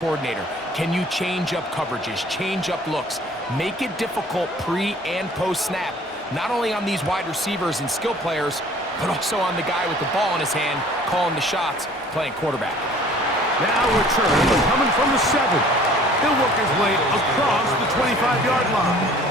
coordinator. Can you change up coverages, change up looks, make it difficult pre and post snap, not only on these wide receivers and skill players, but also on the guy with the ball in his hand, calling the shots, playing quarterback. Now return coming from the 7. He'll work his way across the 25-yard line.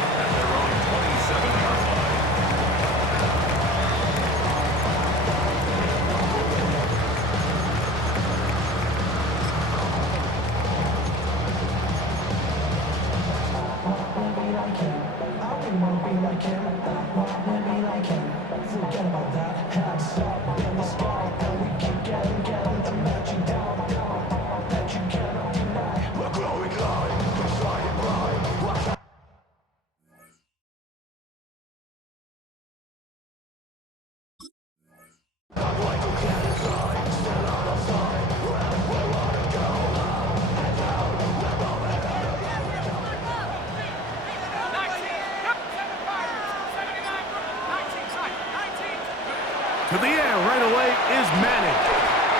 To the air right away is Manning.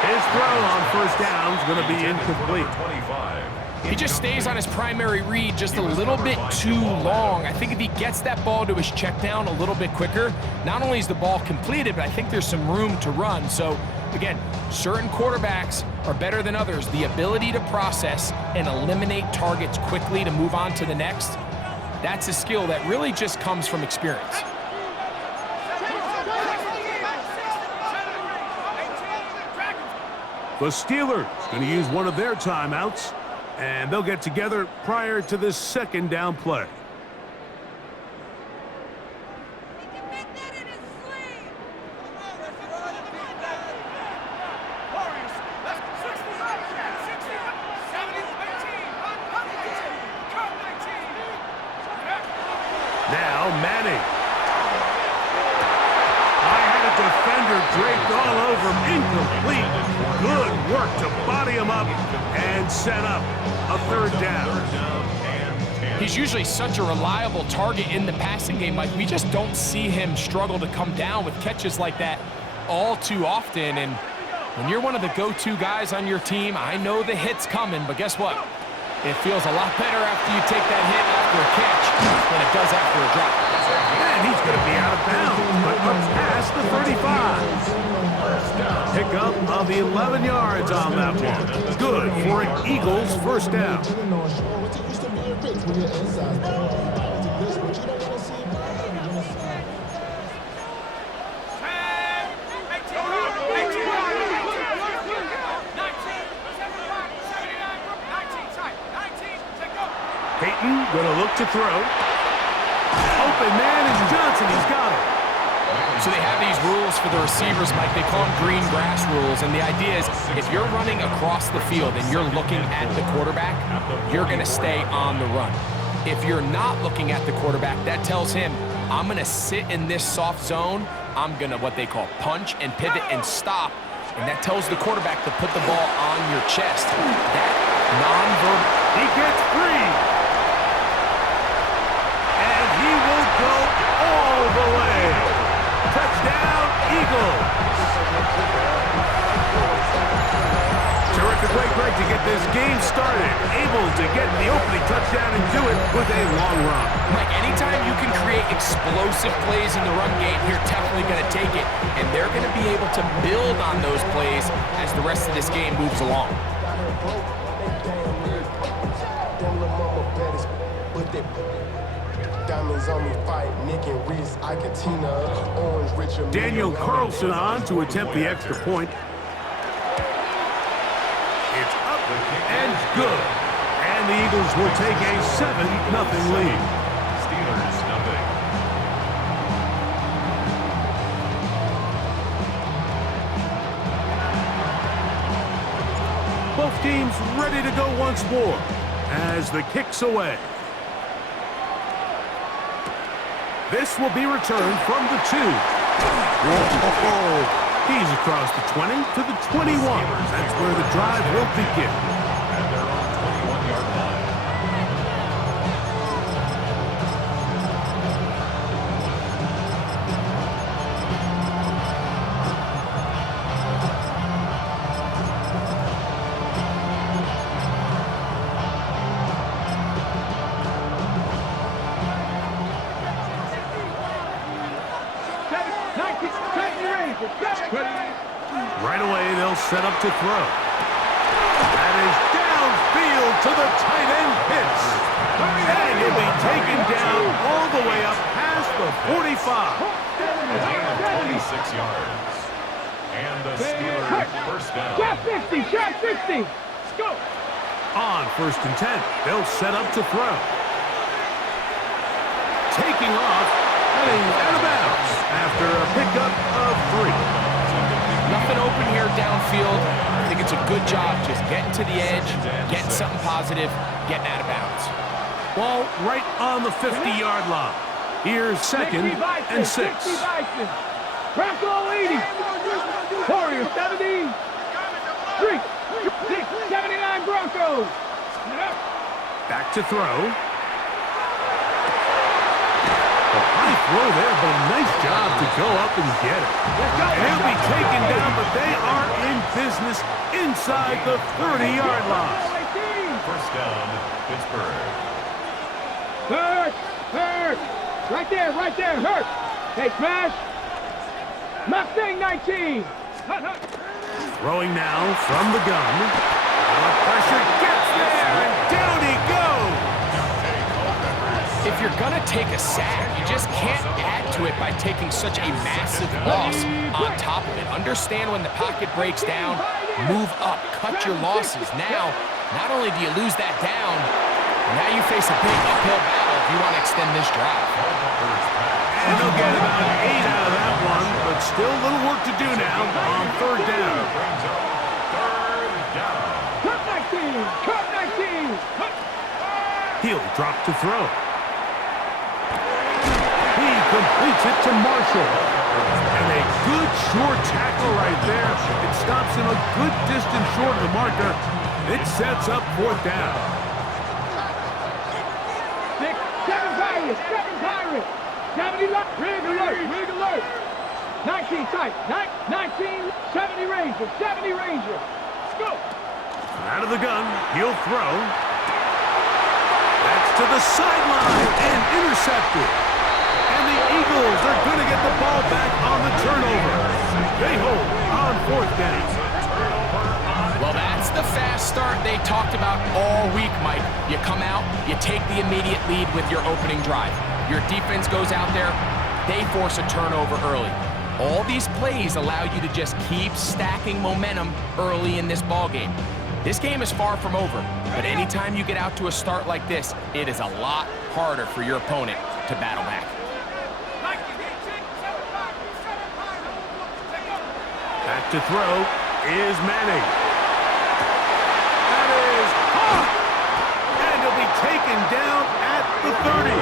His throw on first down is going to be incomplete. He just stays on his primary read just a little bit too long. I think if he gets that ball to his check down a little bit quicker, not only is the ball completed, but I think there's some room to run. So, again, certain quarterbacks are better than others. The ability to process and eliminate targets quickly to move on to the next, that's a skill that really just comes from experience. The Steelers going to use one of their timeouts, and they'll get together prior to this second down play. Now Manning. I had a defender draped all over him. Incomplete. Good work to body him up and set up a third down. He's usually such a reliable target in the passing game. Like, we just don't see him struggle to come down with catches like that all too often. And when you're one of the go-to guys on your team, I know the hit's coming, but guess what? It feels a lot better after you take that hit after a catch than it does after a drop. And he's going to be out of bounds, but up past the 35. Pickup of 11 yards on that one. Good for an Eagles first down. Peyton going to look to throw. Open man is Johnson. He's got it. So they have these rules for the receivers, Mike. They call them green grass rules. And the idea is if you're running across the field and you're looking at the quarterback, you're going to stay on the run. If you're not looking at the quarterback, that tells him, I'm going to sit in this soft zone. I'm going to what they call punch and pivot and stop. And that tells the quarterback to put the ball on your chest. That non-verbal. He gets free. And he will go all the way. Touchdown, Eagles. Terrific way, Greg, to get this game started. Able to get the opening touchdown and do it with a long run. Mike, anytime you can create explosive plays in the run game, you're definitely going to take it. And they're going to be able to build on those plays as the rest of this game moves along. Daniel Carlson on to attempt the extra point. It's up and good. And the Eagles will take a 7-0 lead. Steelers, nothing. Both teams ready to go once more as the kick's away. This will be returned from the 2. Whoa. He's across the 20 to the 21. That's where the drive will begin. At their own 21-yard line. set up to throw. That is downfield to the tight end hits. And he'll be taken down all the way up past the 45. A gain of 26 yards. And the Steelers first down. Shot 60, shot 60. Go. On 1st and 10, they'll set up to throw. Taking off, heading out of bounds after a pickup of 3. Nothing open here downfield. I think it's a good job just getting to the edge, getting something positive, getting out of bounds. Ball right on the 50-yard line. Here's 2nd and 6. Bronco 80. Warrior 70. 3, 6, 79 Broncos. Back to throw. A high throw there, but a nice job to go up and get it. And he'll be taken down, but they are in business inside the 30-yard line. First down, Pittsburgh. Hurt. Right there, hurt. Hey, smash. Mustang 19. Throwing now from the gun. The pressure gets there, and down he goes. If you're going to take a sack, you just can't add to it by taking such a massive loss on top of it. Understand when the pocket breaks down, move up, cut your losses. Now, not only do you lose that down, now you face a big uphill battle if you want to extend this drive. And they'll get about 8 out of that one, but still a little work to do now on 3rd down. Cut 19. He'll drop to throw. He completes it to Marshall. And a good short tackle right there. It stops him a good distance short of the marker. It sets up 4th down. 7 Pirates. 70 rig alert. 19 tight. 19, 70 Ranger. Go. Out of the gun, he'll throw. That's to the sideline and intercepted. And the Eagles are going to get the ball back on the turnover. They hold on 4th down. Well, that's the fast start they talked about all week, Mike. You come out, you take the immediate lead with your opening drive. Your defense goes out there, they force a turnover early. All these plays allow you to just keep stacking momentum early in this ball game. This game is far from over, but anytime you get out to a start like this, it is a lot harder for your opponent to battle back. Back to throw is Manning. That is caught! And he'll be taken down at the 30.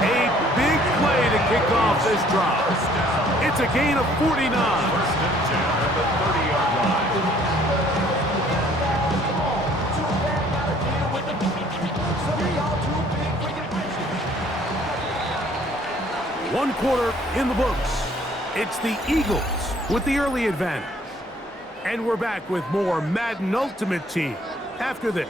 A big play to kick off this drive. It's a gain of 49. First and 10 at the 30-yard line. One quarter in the books. It's the Eagles with the early advantage. And we're back with more Madden Ultimate Team after this.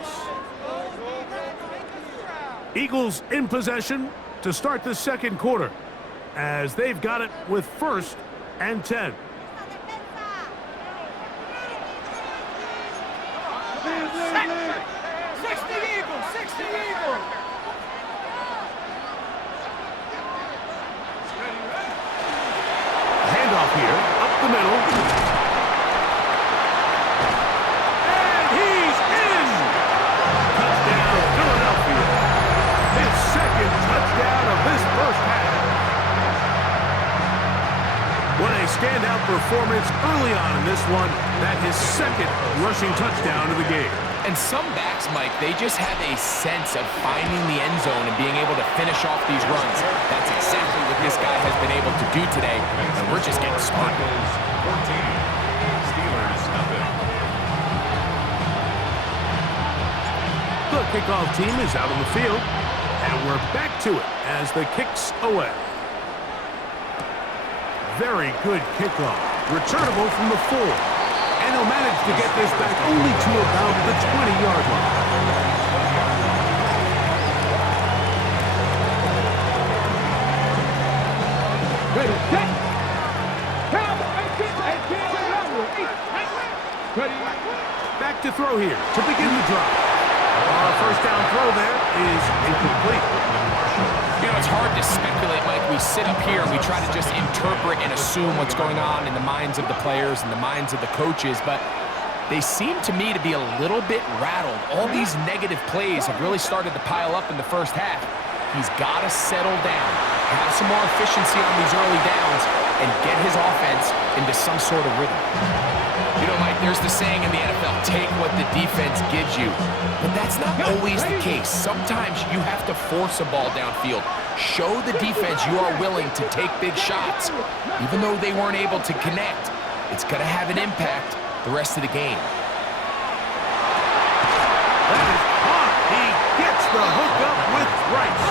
Eagles in possession to start the 2nd quarter as they've got it with 1st and 10. Handoff here, up the middle. And he's in! Touchdown, Philadelphia. His 2nd touchdown of this first half. What a standout performance early on in this one. That his 2nd rushing touchdown of the game. And some backs, Mike, they just have a sense of finding the end zone and being able to finish off these runs. That's exactly what this guy has been able to do today, and we're just getting started. 14. Steelers, nothing. The kickoff team is out on the field, and we're back to it as the kick's away. Very good kickoff. Returnable from the 4. And he'll manage to get this back only to about the 20-yard line. Ready, set. Count. 18, throw here to begin the drive. First down throw there is incomplete. You know, it's hard to speculate, Mike. We sit up here and we try to just interpret and assume what's going on in the minds of the players and the minds of the coaches, but they seem to me to be a little bit rattled. All these negative plays have really started to pile up in the first half. He's got to settle down, have some more efficiency on these early downs, and get his offense into some sort of rhythm. You know, Mike, there's the saying in the NFL, take what the defense gives you. But that's not always the case. Sometimes you have to force a ball downfield. Show the defense you are willing to take big shots. Even though they weren't able to connect, it's going to have an impact the rest of the game. That is caught. He gets the hookup with Rice.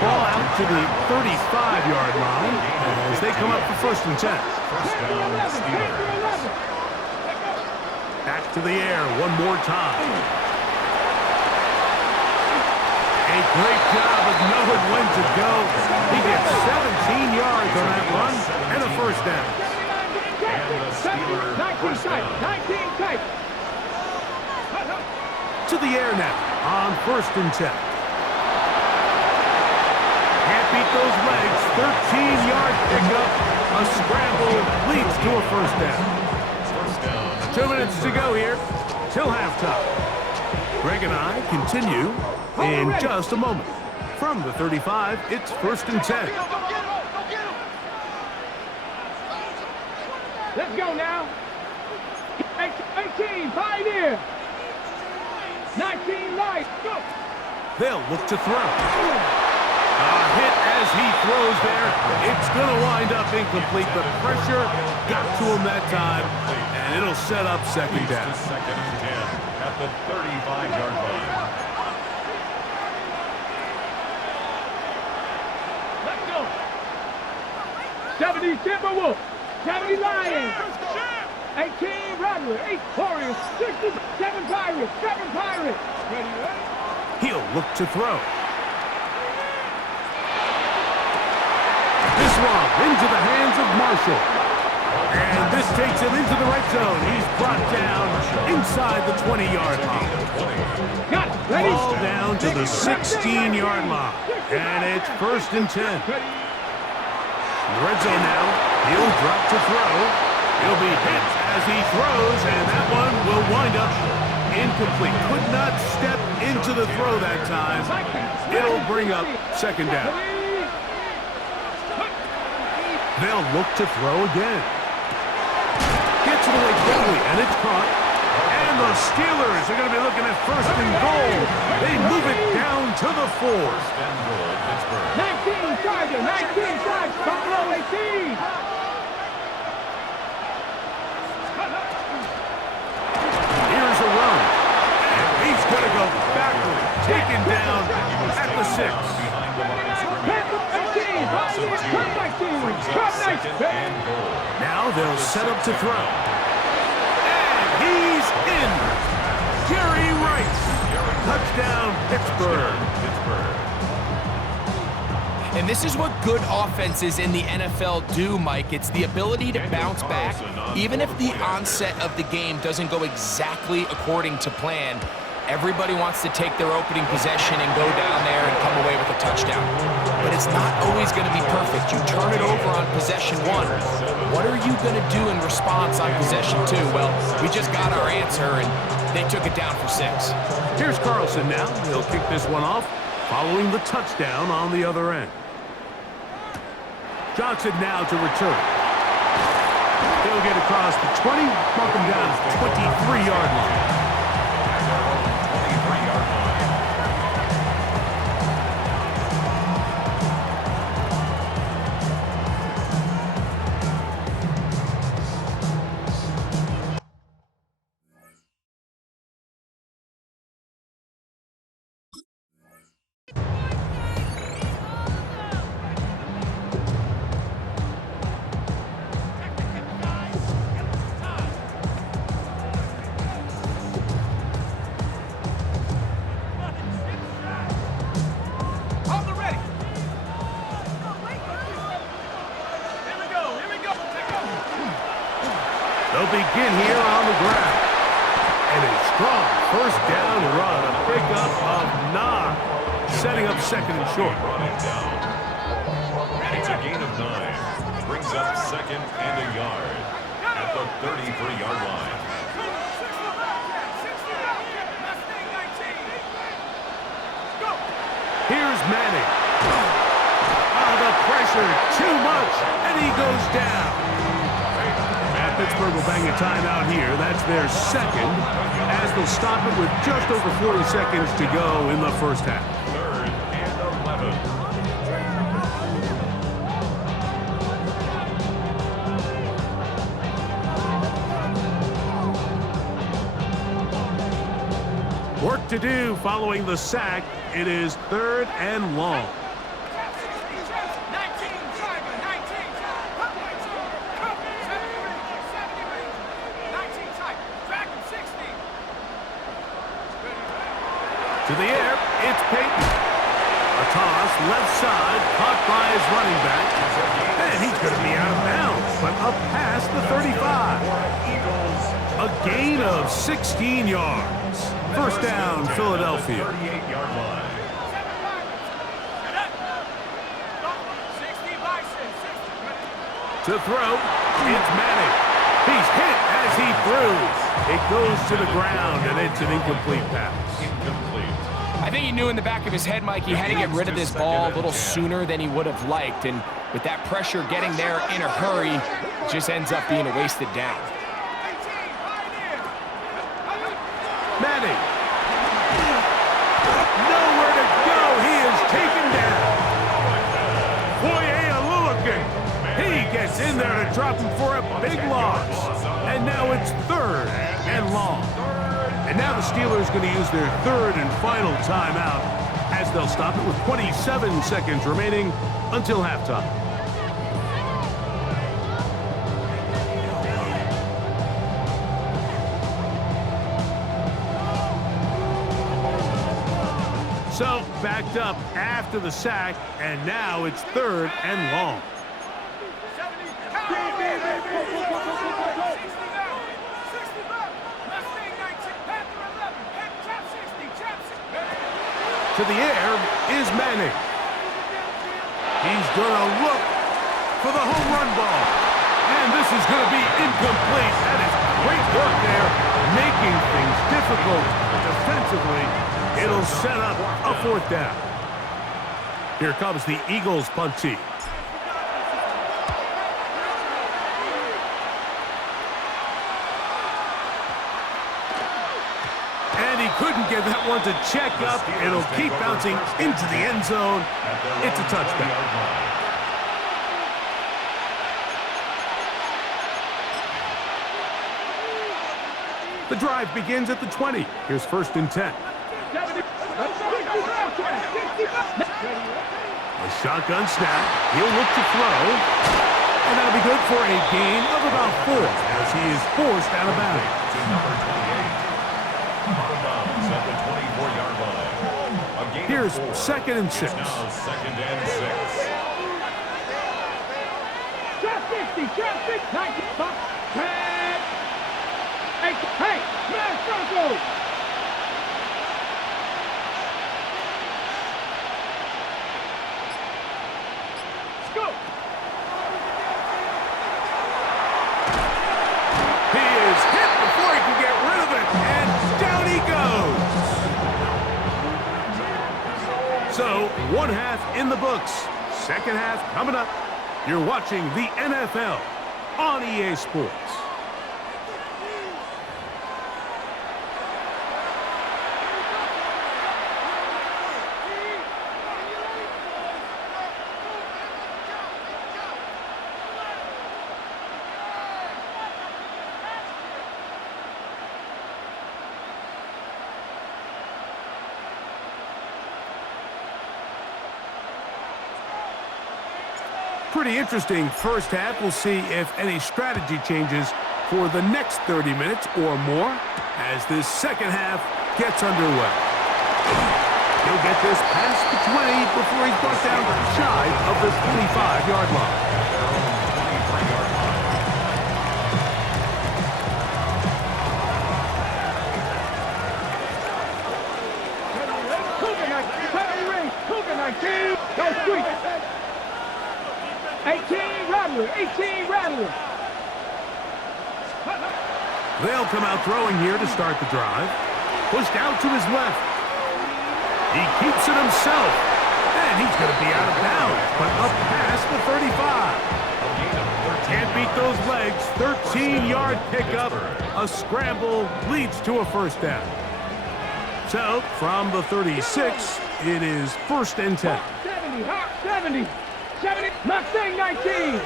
Ball out to the 35-yard line as they come up for 1st and 10. First down, Steelers. Back to the air one more time. A great job of knowing when to go. He gets 17 yards on that run and a 1st down. And the Steelers 19 tight, 19 tight. To the air now on 1st and 10. Can't beat those legs. 13-yard pickup. A scramble leads to a 1st down. 2 minutes to go here till halftime. Greg and I continue in just a moment. From the 35, it's 1st and 10. Let's go now. 18, Pioneer. 19, Light. Go. They'll look to throw. A hit as he throws there. It's going to wind up incomplete. The pressure got to him that time, and it'll set up 2nd down. 2nd and 10 at the 35-yard line. Let's go. 70 Timberwolves. 70 Lions. 18 Rattler. 8 Warriors. 67 Pirates. 7 Pirates. Ready? He'll look to throw. This one into the hands of Marshall. And this takes him into the red zone. He's brought down inside the 20-yard line. Got it. Ready? Ball down to the 16-yard line. And it's 1st and 10. Red zone now. He'll drop to throw. He'll be hit as he throws, and that one will wind up incomplete. Could not step into the throw that time. It'll bring up 2nd down. They'll look to throw again. Gets it away quickly, and it's caught. And the Steelers are going to be looking at 1st and goal. They move it down to the 4. 19 Charger, 19 Charger, Buffalo 18. Here's a run. And he's going to go backward. Taken down at the 6. Now they'll set up to throw. And he's in. Jerry Rice. Touchdown, Pittsburgh. And this is what good offenses in the NFL do, Mike. It's the ability to bounce back, even if the onset of the game doesn't go exactly according to plan. Everybody wants to take their opening possession and go down there and come away with a touchdown. But it's not always going to be perfect. You turn it over on possession 1. What are you going to do in response on possession 2? Well, we just got our answer, and they took it down for 6. Here's Carlson now. He'll kick this one off, following the touchdown on the other end. Johnson now to return. He'll get across the 20, mark him down at the 23-yard line. first down run, a pickup of 9, setting up second and short. It's a gain of 9. Brings up second and a yard at the 33-yard line. Here's Manning. The pressure, too much, and he goes down. And Pittsburgh will bang a timeout here. That's their second, as they'll stop it with just over 40 seconds to go in the first half. 3rd and 11. Work to do following the sack. It is 3rd and long. To the air, it's Peyton. A toss, left side, caught by his running back. And he's going to be out of bounds, but up past the 35. A gain of 16 yards. First down, Philadelphia. 38-yard line. To throw, it's Manning. He's hit as he threw. It goes to the ground, and it's an incomplete pass. Incomplete. I think he knew in the back of his head, Mike, he had to get rid of this ball a little sooner than he would have liked. And with that pressure getting there in a hurry, it just ends up being a wasted down. Manning. Nowhere to go. He is taken down. He gets in there to drop him for a big loss. And now it's 3rd and long. And now the Steelers going to use their 3rd and final timeout as they'll stop it with 27 seconds remaining until halftime. So, backed up after the sack, and now it's 3rd and long. To the air is Manning. He's going to look for the home run ball. And this is going to be incomplete. That is great work there, making things difficult defensively. It'll set up a 4th down. Here comes the Eagles punt team. Couldn't get that one to check up. It'll keep bouncing into the end zone. It's a touchdown. The drive begins at the 20. Here's 1st and 10. A shotgun snap. He'll look to throw. And that'll be good for a gain of about 4 as he is forced out of bounds. At the 24-yard line. Here's 2nd and 6. Now 2nd and 6. Drop 60, drop 60, 90, stop, head. Hey, smash Broncos. Let's go. He is hit before he can get rid of it, and down he goes. So, 1 half in the books. 2nd half coming up. You're watching the NFL on EA Sports. Pretty interesting first half. We'll see if any strategy changes for the next 30 minutes or more as this second half gets underway. He'll get this past the 20 before he's brought down shy of the 25-yard line. back. 70 ring. Cougar 19. Go street. 18 Rattler. 18 Rattler. They'll come out throwing here to start the drive. Pushed out to his left. He keeps it himself. And he's going to be out of bounds, but up past the 35. Can't beat those legs. 13-yard pickup. A scramble leads to a first down. So, from the 36, it is 1st and 10. 70. Hawk 70. 70. Mustang 19.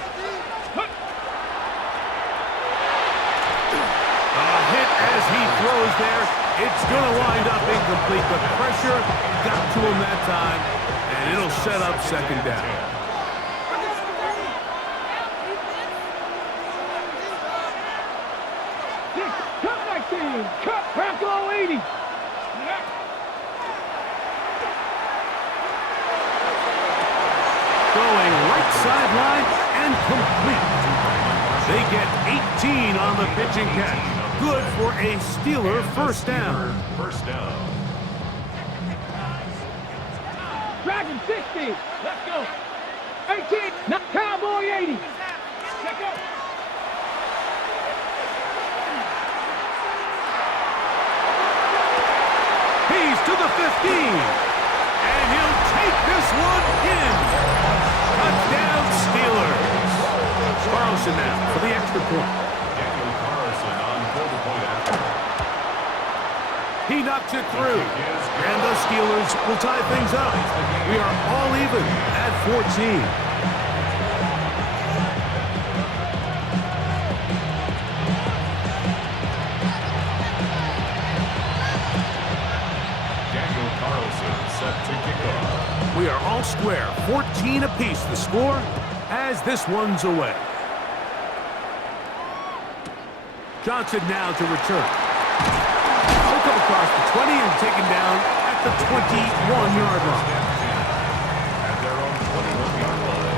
Hit as he throws there. It's going to wind up incomplete. The pressure got to him that time, and it'll set up 2nd down. Cut 19. Cut Bronco 80. Going right sideline and complete. They get 18 on the pitching catch. Good for a Steeler first down. First down. Dragon 60. Let's go. 18. Now Cowboy 80. Let's go. He's to the 15. And he'll take this one in. Touchdown Steelers. Carlson now for the extra point. He knocks it through, and the Steelers will tie things up. We are all even at 14. Daniel Carlson set to kick off. We are all square, 14 apiece the score as this one's away. Johnson now to return. Come across the 20 and taken down at the 21-yard line. At their own 21-yard line.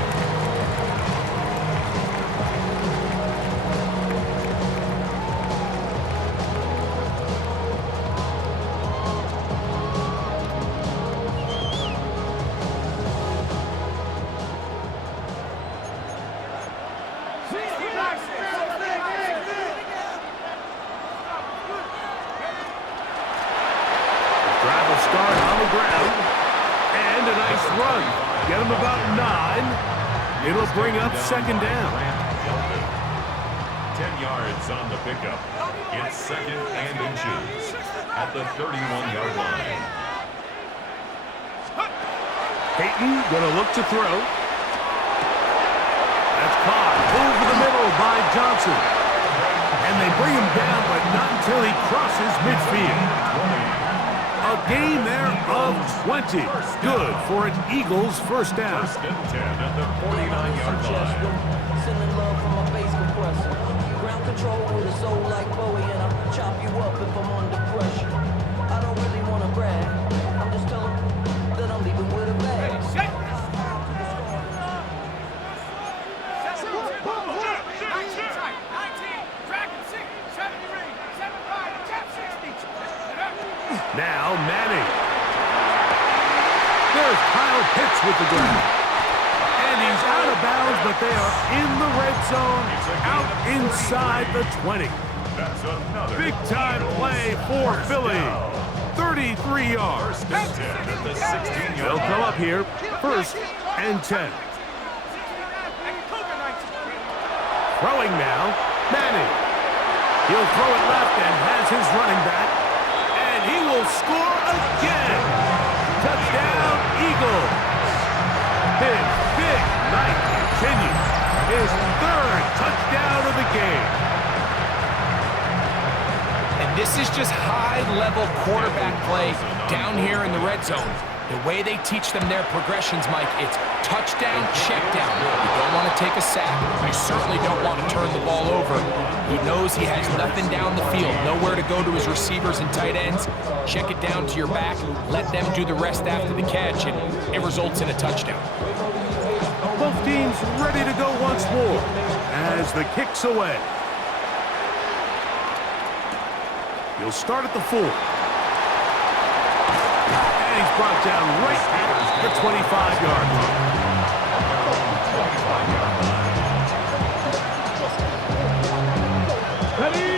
Start on the ground, and a nice run. Get him about 9. It'll bring up 2nd down. 10 yards on the pickup. It's 2nd and inches at the 31-yard line. Peyton gonna look to throw. That's caught over the middle by Johnson. And they bring him down, but not until he crosses midfield. A gain there of 20. Good for an Eagles first down. 1st and 10 at the 49-yard line. Sending love from my bass compressor. Ground control with a soul like Bowie, and I'll chop you up if I'm under pressure. I don't really want to brag. I'm just telling that I'm leaving with a bag. Now Manning. There's Kyle Pitts with the grab. And he's out of bounds, but they are in the red zone, out inside the 20. That's another Big-time play for Philly. 33 yards. 1st and 10 at the 16-yard They'll line. come up here, 1st and 10. Throwing now, Manning. He'll throw it left and has his running back. And he will score again. Touchdown, Eagles. His big night continues. His 3rd touchdown of the game. And this is just high-level quarterback play down here in the red zone. The way they teach them their progressions, Mike, it's touchdown, check down. You don't want to take a sack. You certainly don't want to turn the ball over. He knows he has nothing down the field, nowhere to go to his receivers and tight ends. Check it down to your back, let them do the rest after the catch, and it results in a touchdown. Both teams ready to go once more as the kick's away. He'll start at the 4. And he's brought down right at the 25-yard line. Ready?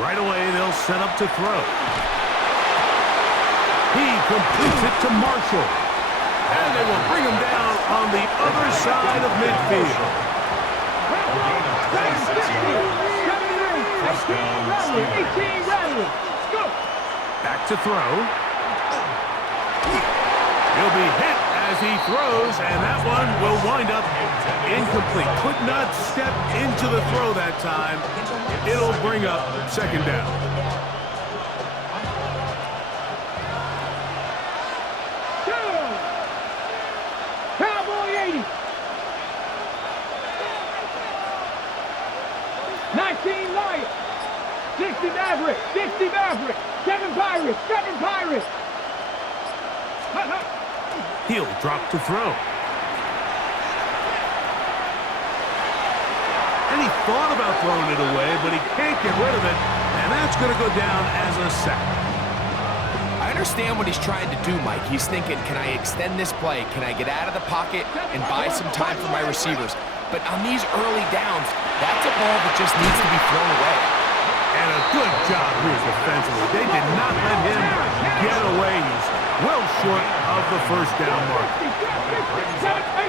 Right away, they'll set up to throw. He completes it to Marshall. And they will bring him down on the other side of midfield. Back to throw. He'll be hit as he throws, and that one will wind up incomplete. Could not step into the throw that time. It'll bring up second down. Cowboy 80. 19 Lions. 60 Maverick. 60 Maverick. 7 Pirates. 7 Pirates. He'll drop to throw. And he thought about throwing it away, but he can't get rid of it, and that's going to go down as a sack. I understand what he's trying to do, Mike. He's thinking, can I extend this play? Can I get out of the pocket and buy some time for my receivers? But on these early downs, that's a ball that just needs to be thrown away. And a good job here defensively. They did not let him get away. He's well short of the first down mark.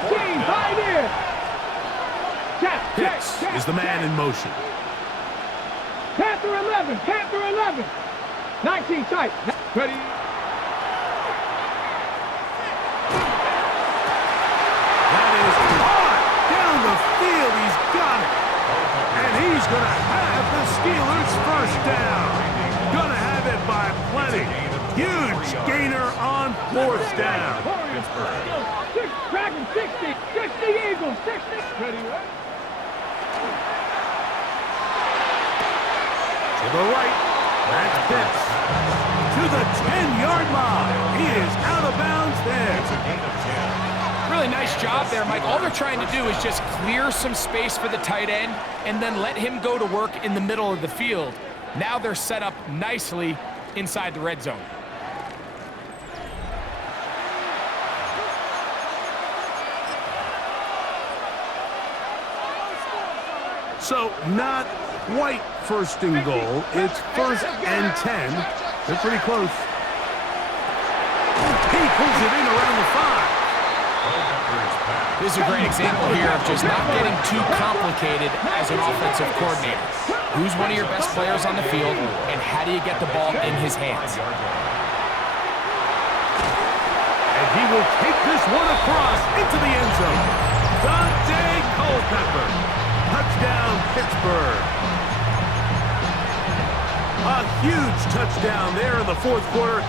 18, pioneer. Hicks is the man in motion. Panther 11, Panther 11. 19 tight. Ready. That is hard down the field. He's got it. And he's going to have the Steelers first down. Going to have it by plenty. Huge gainer on fourth down. Dragon 60, 60 Eagles, 60. Ready, right? To the right, that's Pitts. To the 10-yard line. He is out of bounds there. It's a gain of 10. Really nice job there, Mike. All they're trying to do is just clear some space for the tight end and then let him go to work in the middle of the field. Now they're set up nicely inside the red zone. So not quite first and goal. It's first and 10. They're pretty close. He pulls it in around the 5. This is a great example here of just not getting too complicated as an offensive coordinator. Who's one of your best players on the field, and how do you get the ball in his hands? And he will take this one across into the end zone. Dante Culpepper. Touchdown, Pittsburgh. A huge touchdown there in the fourth quarter,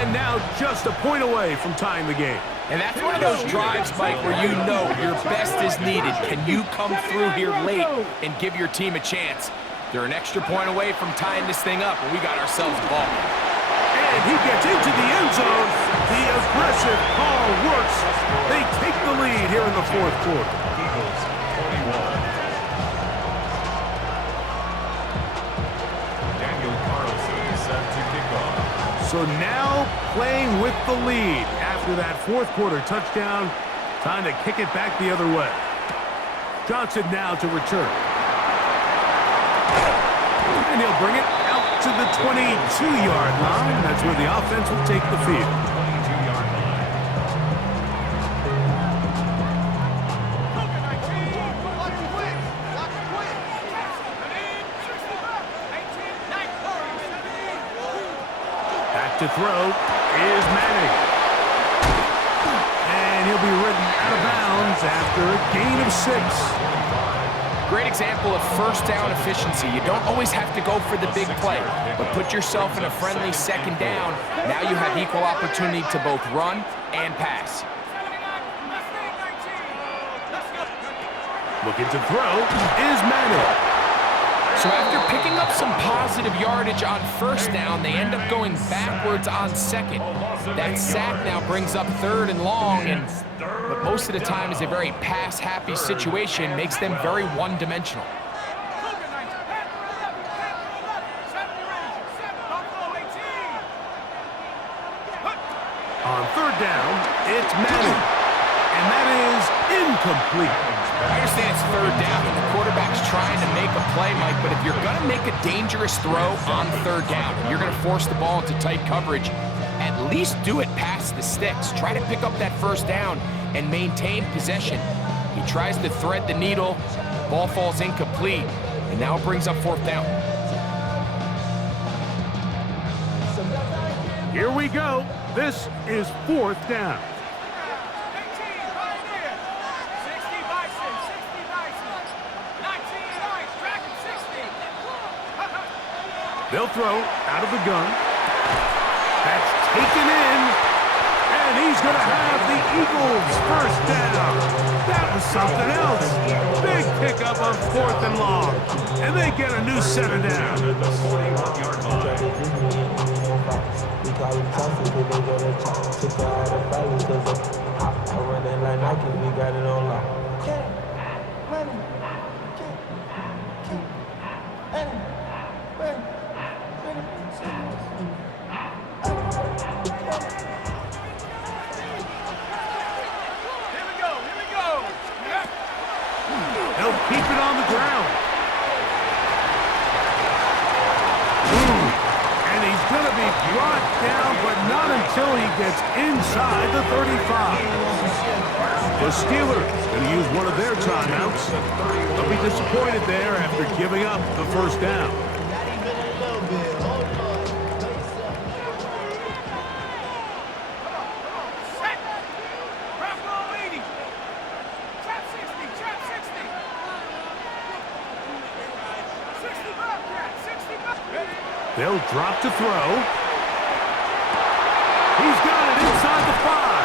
and now just a point away from tying the game. And that's one of those drives, Mike, where you know your best is needed. Can you come through here late and give your team a chance? They're an extra point away from tying this thing up, but we got ourselves a ball. And he gets into the end zone. The aggressive call works. They take the lead here in the fourth quarter. Eagles 21. Daniel Carlson is set to kick off. So now playing with the lead after that fourth quarter touchdown. Time to kick it back the other way. Johnson now to return. And he'll bring it out to the 22-yard line. That's where the offense will take the field. 22-yard line. Back to throw is Manning. And he'll be ridden out of bounds after a gain of 6. Great example of first down efficiency. You don't always have to go for the big play, but put yourself in a friendly second down. Now you have equal opportunity to both run and pass. Looking to throw is Manning. So after picking up some positive yardage on first down, they end up going backwards on second. That sack now brings up third and long, but most of the time is a very pass-happy situation, makes them very one-dimensional. it's Manning. And that is incomplete. I understand it's third down and the quarterback's trying to make a play, Mike, but if you're going to make a dangerous throw on third down, and you're going to force the ball into tight coverage, at least do it past the sticks. Try to pick up that first down and maintain possession. He tries to thread the needle, ball falls incomplete, and now it brings up fourth down. Here we go. This is fourth down. They'll throw out of the gun. That's taken in. And he's going to have the Eagles first down. That was something else. Big pickup on fourth and long. And they get a new set of down. They'll keep it on the ground. And he's going to be brought down, but not until he gets inside the 35. The Steelers going to use one of their timeouts. They'll be disappointed there after giving up the first down. They'll drop to throw. He's got it inside the 5.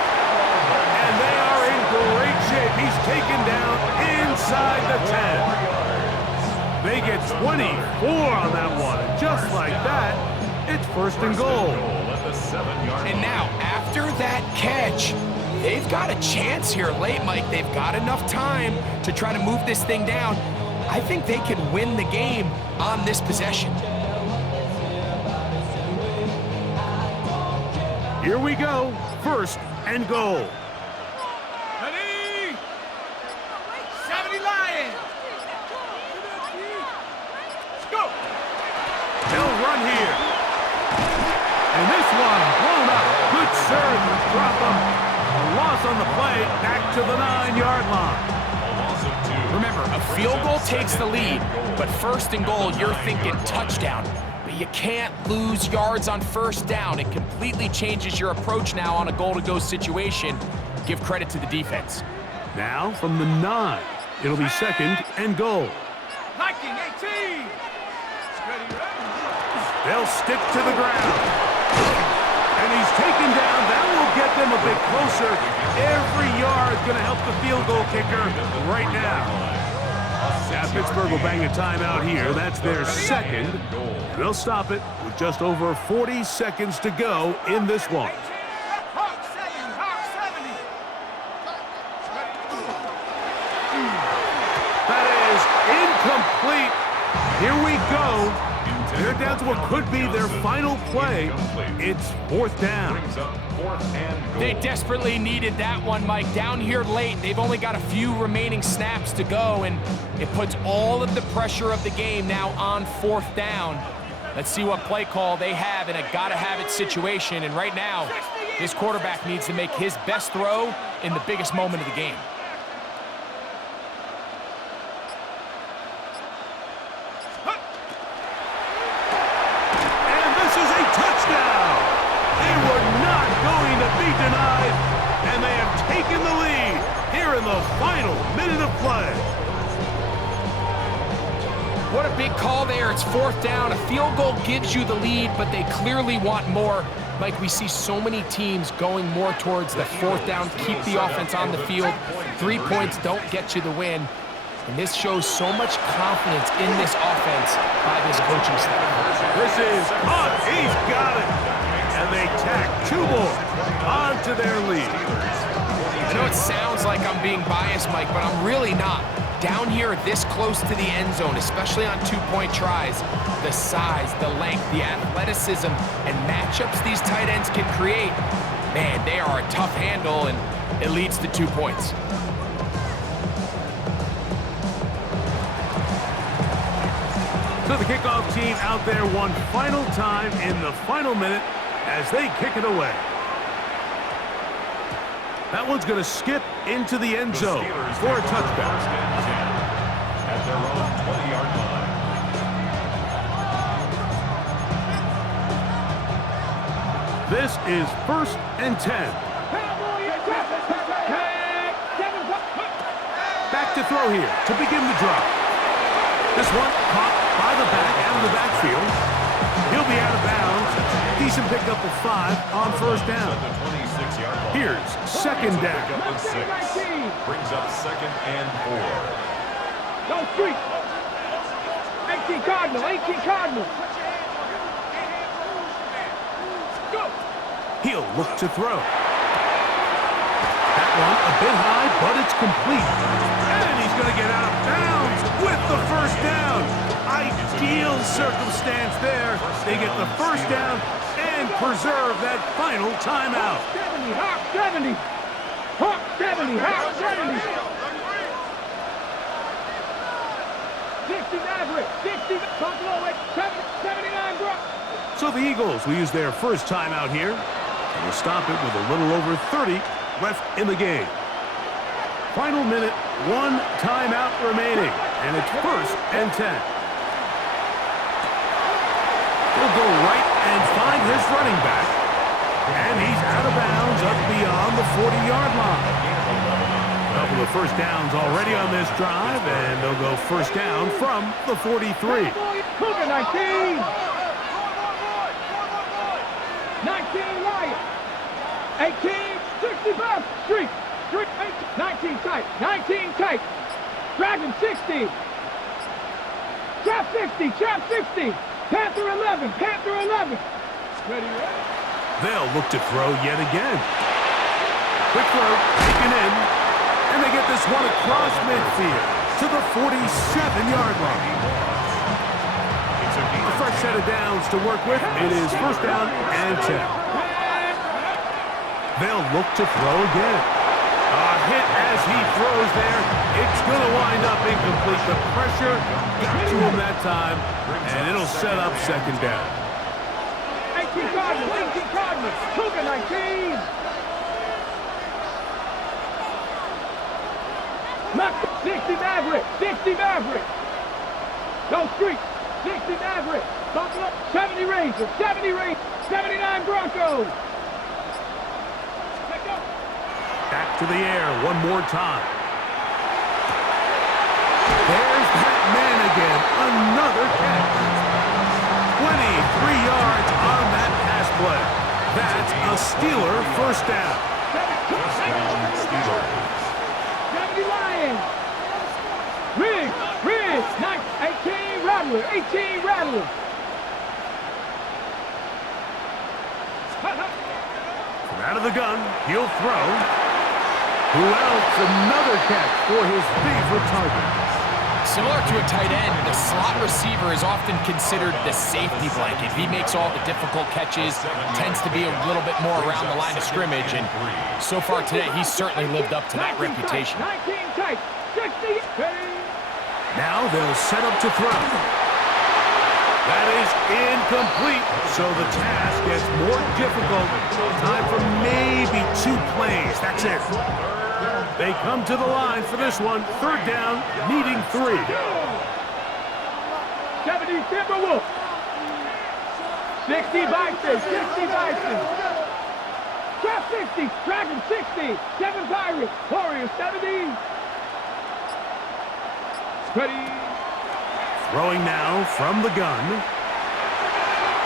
And they are in great shape. He's taken down inside the 10. They get 24 on that one. And just like that, it's first and goal. And now, after that catch, they've got a chance here late, Mike. They've got enough time to try to move this thing down. I think they can win the game on this possession. Here we go. First and goal. Ready? 70 Lions. Go. They'll run here. And this one blown up. Good serve. Drop him. A loss on the play. Back to the 9-yard line. Remember, a field goal takes the lead, but first and goal, you're thinking touchdown. But you can't lose yards on first down. It completely changes your approach now on a goal-to-go situation. Give credit to the defense. Now from the 9, it'll be second and goal. Viking 18. They'll stick to the ground. And he's taken down. That will get them a bit closer. Every yard going to help the field goal kicker right now. Now Pittsburgh will bang a timeout here. That's their second. They'll stop it with just over 40 seconds to go in this one. That is incomplete. Here we go. They're down to what could be their final play. It's fourth down. They desperately needed that one, Mike. Down here late, they've only got a few remaining snaps to go, and it puts all of the pressure of the game now on fourth down. Let's see what play call they have in a gotta-have-it situation. And right now, this quarterback needs to make his best throw in the biggest moment of the game. And this is a touchdown! They were not going to be denied, and they have taken the lead here in the final minute of play. What a big call there. It's fourth down. A field goal gives you the lead, but they clearly want more. Mike, we see so many teams going more towards the fourth down, keep the offense on the field. 3 points don't get you the win. And this shows so much confidence in this offense by this coaching staff. This is up. He's got it. And they tack 2 more onto their lead. I know it sounds like I'm being biased, Mike, but I'm really not. Down here this close to the end zone, especially on 2-point tries, the size, the length, the athleticism, and matchups these tight ends can create, Man, they are a tough handle, and it leads to 2 points. So the kickoff team out there one final time in the final minute as they kick it away. That one's going to skip into the end zone for a touchdown. First and 10 at their own 20-yard line. This is 1st and 10. Back to throw here to begin the drive. This one caught by the back out of the backfield. He'll be out of bounds. Decent pickup of 5 on first down. At the 26-yard line. Here's second down. Pickup of 6. Brings up 2nd and 4. Go street. 18 Cardinal, 18 Cardinal. Go. He'll look to throw. That one a bit high, but it's complete. And he's going to get out of bounds with the first down. Ideal circumstance there. They get the first down and preserve that final timeout. 70, Hawk 70. Hawk 70, Hawk 70. 60 Maverick, 60 Buffalo, 79 Brook. So the Eagles will use their first timeout here. And will stop it with a little over 30 left in the game. Final minute, 1 timeout remaining. And it's 1st and 10. He'll go right and find his running back. And he's out of bounds up beyond the 40-yard line. A couple of first downs already on this drive, and they'll go first down from the 43. Cougar 19. 19 Lion. 18, 65 Street. 19 tight. 19 tight. Dragon 60. Trap 60. Trap 60. Panther 11. Panther 11. Ready, ready. They'll look to throw yet again. Quick throw, taken in, and they get this one across midfield to the 47-yard line. A fresh set of downs to work with. It is first down and 10. They'll look to throw again. A hit as he throws there. It's going to wind up incomplete. The pressure got to him that time, and it'll set up second down. 18 Cardinals, 18 Cardinals, Cougar 19. Mac 60 Maverick, 60 Maverick. Go Street, 60 Maverick. Buffalo, 70 Rangers, 70 Rangers, 79 Broncos. Let's go. Back to the air one more time. There's that man again. Another catch. 23 yards on that pass play. That's a Steeler first down. First down, Steelers. 70 Lions. Riggs, 18 Rattler, 18 Rattler. From out of the gun, he'll throw. Who else? Another catch for his favorite target. Similar to a tight end, the slot receiver is often considered the safety blanket. He makes all the difficult catches, tends to be a little bit more around the line of scrimmage, and so far today, he's certainly lived up to that reputation. 19 tight, 60. Now they'll set up to throw. That is incomplete, so the task gets more difficult. Time for maybe 2 plays. That's it. They come to the line for this one. Third down, needing 3. 70 Timberwolves. 60 Bison, 60 Bison. Trap 60, Dragon 60, 7 Pirates, Warriors 70. Ready. Throwing now from the gun.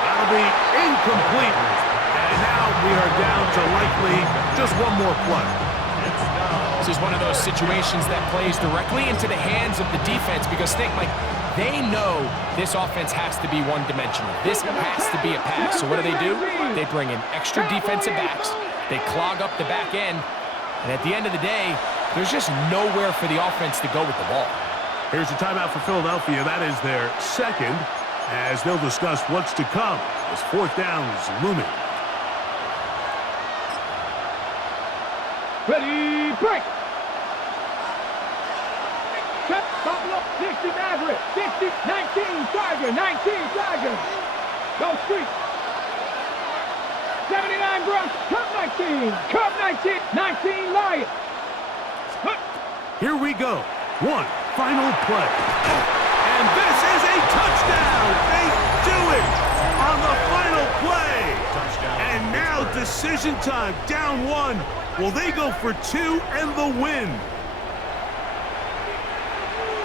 That'll be incomplete. And now we are down to likely just one more play. This is one of those situations that plays directly into the hands of the defense because think, like, they know this offense has to be one-dimensional. This has to be a pass. So what do? They bring in extra defensive backs. They clog up the back end. And at the end of the day, there's just nowhere for the offense to go with the ball. Here's a timeout for Philadelphia. That is their second, as they'll discuss what's to come as fourth down is looming. Ready, break. Check, Buffalo, 60 Maverick, 60, 19 Tiger, 19 Tiger. Go street. 79 Bronx, Cup 19, Cup 19, 19 Lion. Here we go. One final play. And this is a touchdown. They do it on the final play. And now decision time. Down one. Will they go for two and the win?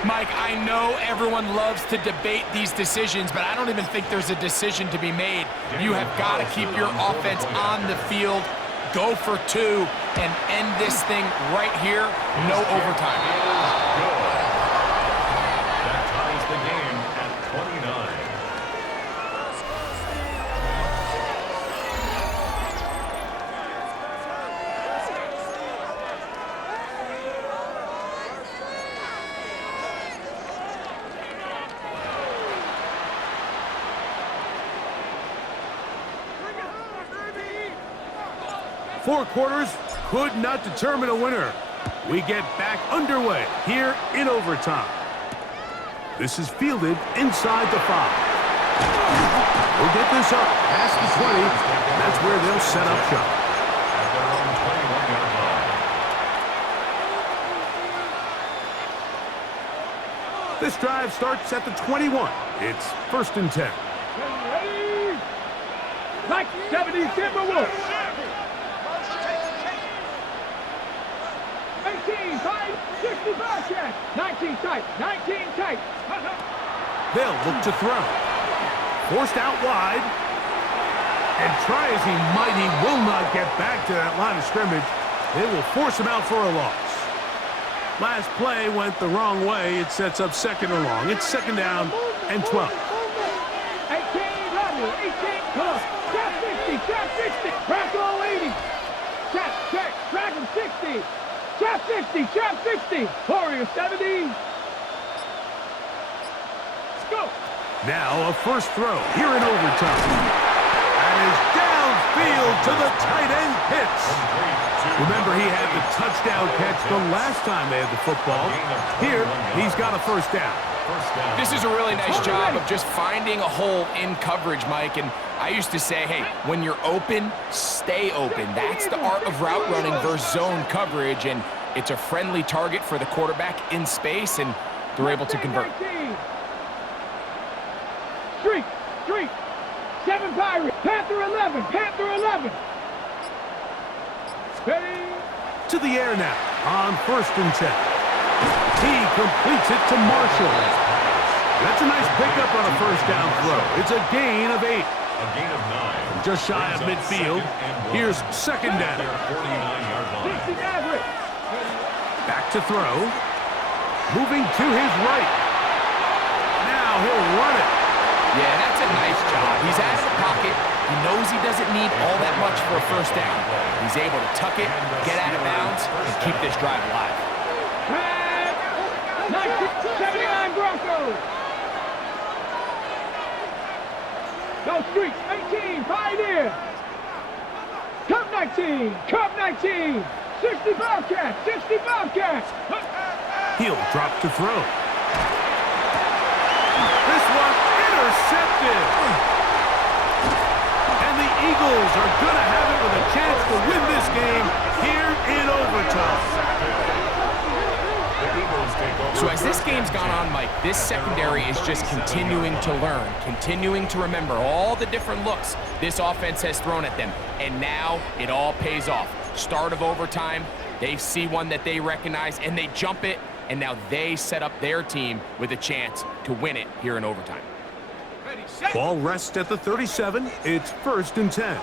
Mike, I know everyone loves to debate these decisions, but I don't even think there's a decision to be made. You have got to keep your offense on the field, go for two, and end this thing right here. No overtime. That ties the game at 29. Four quarters could not determine a winner. We get back underway here in overtime. This is fielded inside the 5. We'll get this up past the 20. That's where they'll set up shop. At their own 21-yard line. This drive starts at the 21. It's 1st and 10. Ready? Like 70 Timberwolves. 18, 5, 60 Bobcat. 19 tight, 19 tight. They'll look to throw. Forced out wide. And try as he might, he will not get back to that line of scrimmage. They will force him out for a loss. Last play went the wrong way. It sets up 2nd and long. It's 2nd down and 12. 18, level, 18, plus. Trap 50, trap 60. Crack all 80. Trap, check, crack him 60. Trap 50, trap 60. Warrior 70. Let's go. Now a first throw here in overtime. That is downfield to the tight end Pitts. Remember, he had the touchdown catch the last time they had the football. Here, he's got a first down. This is a really nice job of just finding a hole in coverage, Mike. And I used to say, hey, when you're open, stay open. That's the art of route running versus zone coverage. And it's a friendly target for the quarterback in space, and they're able to convert. Streak, streak. 7 Pirates. Panther 11, Panther 11. Ready? To the air now on 1st and 10. He completes it to Marshall. That's a nice pickup on a first down throw. It's a gain of 8. A gain of 9. Just shy of midfield. Here's 2nd down. 49-yard line. 60 Maverick. Back to throw. Moving to his right. Now he'll run it. Yeah, that's a nice job. He's out of the pocket. He knows he doesn't need all that much for a first down. He's able to tuck it, get out of bounds, and keep this drive alive. 79 Broncos. No streak. 18, Pioneer. Cup 19, Cup 19. 60 Bobcats, 60 Bobcats. He'll drop to throw. This one intercepted. And the Eagles are going to have it with a chance to win this game here in overtime. So as this game's gone on, Mike, this secondary is just continuing to learn, continuing to remember all the different looks this offense has thrown at them. And now it all pays off. Start of overtime, they see one that they recognize, and they jump it, and now they set up their team with a chance to win it here in overtime. Ball rests at the 37. It's 1st and 10.